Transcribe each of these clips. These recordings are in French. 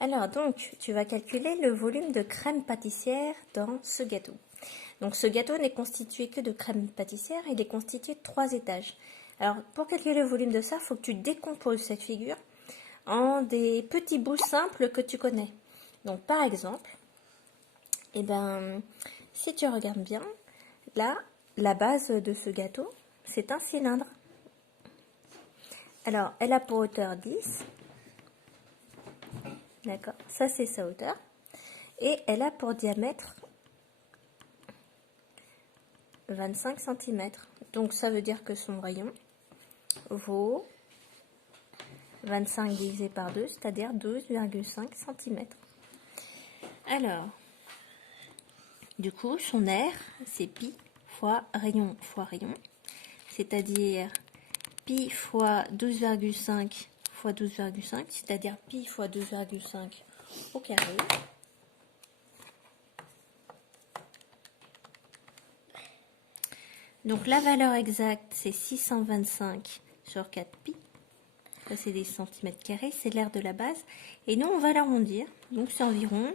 Alors, donc, tu vas calculer le volume de crème pâtissière dans ce gâteau. Donc, ce gâteau n'est constitué que de crème pâtissière, il est constitué de 3 étages. Alors, pour calculer le volume de ça, il faut que tu décomposes cette figure en des petits bouts simples que tu connais. Donc, par exemple, eh ben, si tu regardes bien, là, la base de ce gâteau, c'est un cylindre. Alors, elle a pour hauteur 10. D'accord, ça c'est sa hauteur. Et elle a pour diamètre 25 cm. Donc ça veut dire que son rayon vaut 25 divisé par 2, c'est-à-dire 12,5 cm. Alors, du coup, son aire, c'est pi fois rayon, c'est-à-dire pi fois 12,5 fois 12,5, c'est-à-dire pi fois 2,5 au carré. Donc la valeur exacte, c'est 625 sur 4 pi. Ça, c'est des centimètres carrés, c'est l'aire de la base. Et nous, on va l'arrondir. Donc c'est environ,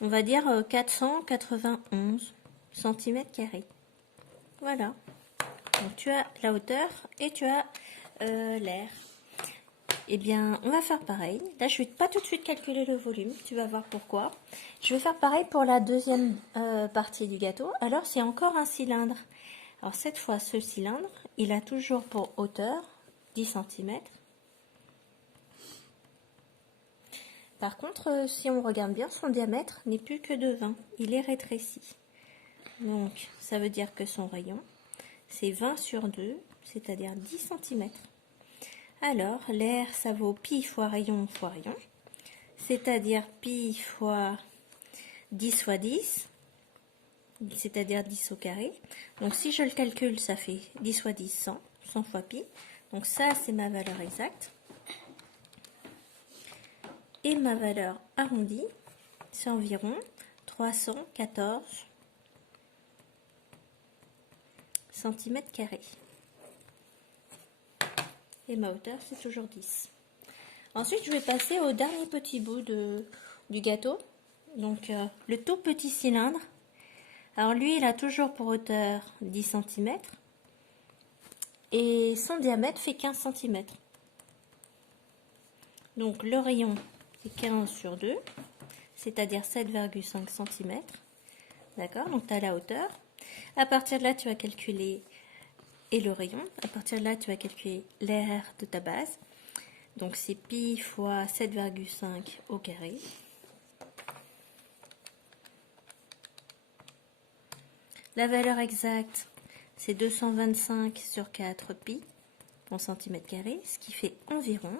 on va dire 491 centimètres carrés. Voilà. Donc tu as la hauteur et tu as l'aire. Eh bien, on va faire pareil. Là, je ne vais pas tout de suite calculer le volume. Tu vas voir pourquoi. Je vais faire pareil pour la deuxième partie du gâteau. Alors, c'est encore un cylindre. Alors, cette fois, ce cylindre, il a toujours pour hauteur 10 cm. Par contre, si on regarde bien, son diamètre n'est plus que de 20. Il est rétréci. Donc, ça veut dire que son rayon, c'est 20 sur 2, c'est-à-dire 10 cm. Alors, l'aire, ça vaut pi fois rayon, c'est-à-dire pi fois 10 fois 10, c'est-à-dire 10 au carré. Donc, si je le calcule, ça fait 10 fois 10, 100, 100 fois pi. Donc, ça, c'est ma valeur exacte. Et ma valeur arrondie, c'est environ 314 cm carrés. Et ma hauteur, c'est toujours 10. Ensuite, je vais passer au dernier petit bout du gâteau. Donc, le tout petit cylindre. Alors, lui, il a toujours pour hauteur 10 cm. Et son diamètre fait 15 cm. Donc, le rayon, c'est 15 sur 2, c'est-à-dire 7,5 cm. D'accord? Donc, tu as la hauteur. À partir de là, tu vas calculer et le rayon. À partir de là, tu vas calculer l'aire de ta base. Donc, c'est pi fois 7,5 au carré. La valeur exacte, c'est 225 sur 4 pi en centimètres carrés, ce qui fait environ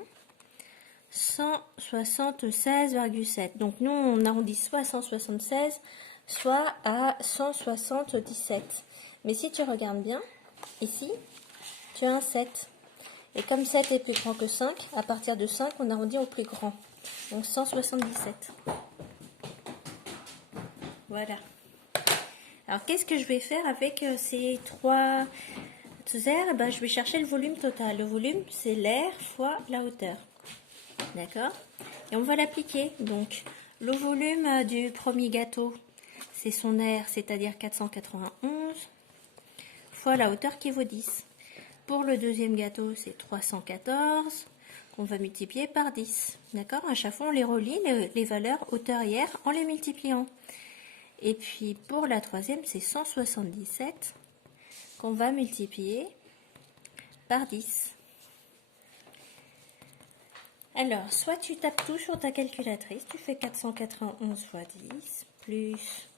176,7. Donc, nous, on arrondit soit à 176, soit à 177. Mais si tu regardes bien, ici, tu as un 7. Et comme 7 est plus grand que 5, à partir de 5, on arrondit au plus grand. Donc 177. Voilà. Alors, qu'est-ce que je vais faire avec ces 3 aires? Je vais chercher le volume total. Le volume, c'est l'aire fois la hauteur. D'accord? Et on va l'appliquer. Donc, le volume du premier gâteau, c'est son aire, c'est-à-dire 491, fois la hauteur qui vaut 10. Pour le deuxième gâteau, c'est 314 qu'on va multiplier par 10. D'accord? À chaque fois, on les relie, les valeurs hauteur et aire, en les multipliant. Et puis, pour la troisième, c'est 177 qu'on va multiplier par 10. Alors, soit tu tapes tout sur ta calculatrice, tu fais 491 fois 10, plus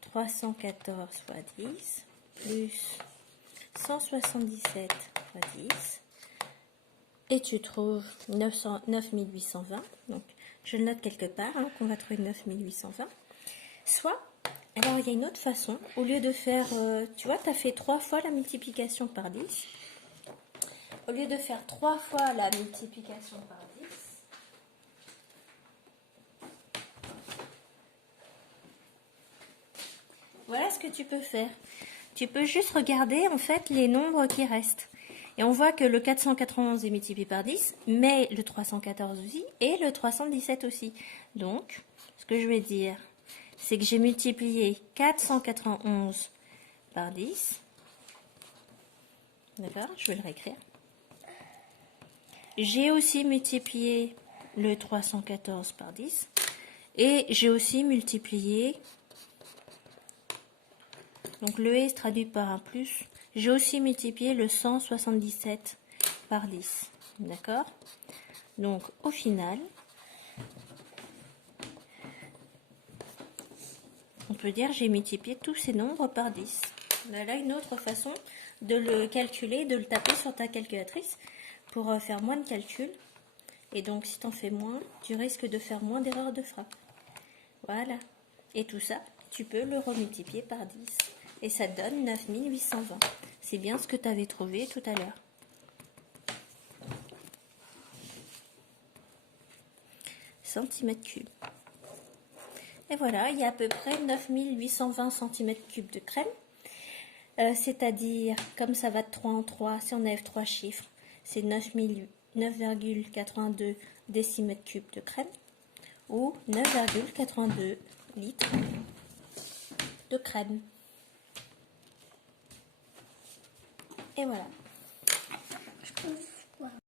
314 fois 10, plus 177 fois 10, et tu trouves 9820. Donc, je le note quelque part, qu'on va trouver 9820. Soit, alors il y a une autre façon, au lieu de faire, tu vois, tu as fait 3 fois la multiplication par 10. Au lieu de faire 3 fois la multiplication par 10, voilà ce que tu peux faire. Tu peux juste regarder en fait les nombres qui restent. Et on voit que le 491 est multiplié par 10, mais le 314 aussi, et le 317 aussi. Donc, ce que je vais dire, c'est que j'ai multiplié 491 par 10. D'accord, je vais le réécrire. J'ai aussi multiplié le 314 par 10. Et j'ai aussi multiplié, donc le et se traduit par un plus, j'ai aussi multiplié le 177 par 10. D'accord? Donc au final, on peut dire j'ai multiplié tous ces nombres par 10. Voilà une autre façon de le calculer, de le taper sur ta calculatrice pour faire moins de calculs. Et donc si tu en fais moins, tu risques de faire moins d'erreurs de frappe. Voilà. Et tout ça, tu peux le remultiplier par 10. Et ça te donne 9820. C'est bien ce que tu avais trouvé tout à l'heure. Centimètres cubes. Et voilà, il y a à peu près 9820 cm3 de crème. C'est-à-dire, comme ça va de 3 en 3, si on enlève 3 chiffres, c'est 9,82 décimètres cubes de crème. Ou 9,82 litres de crème. Et voilà.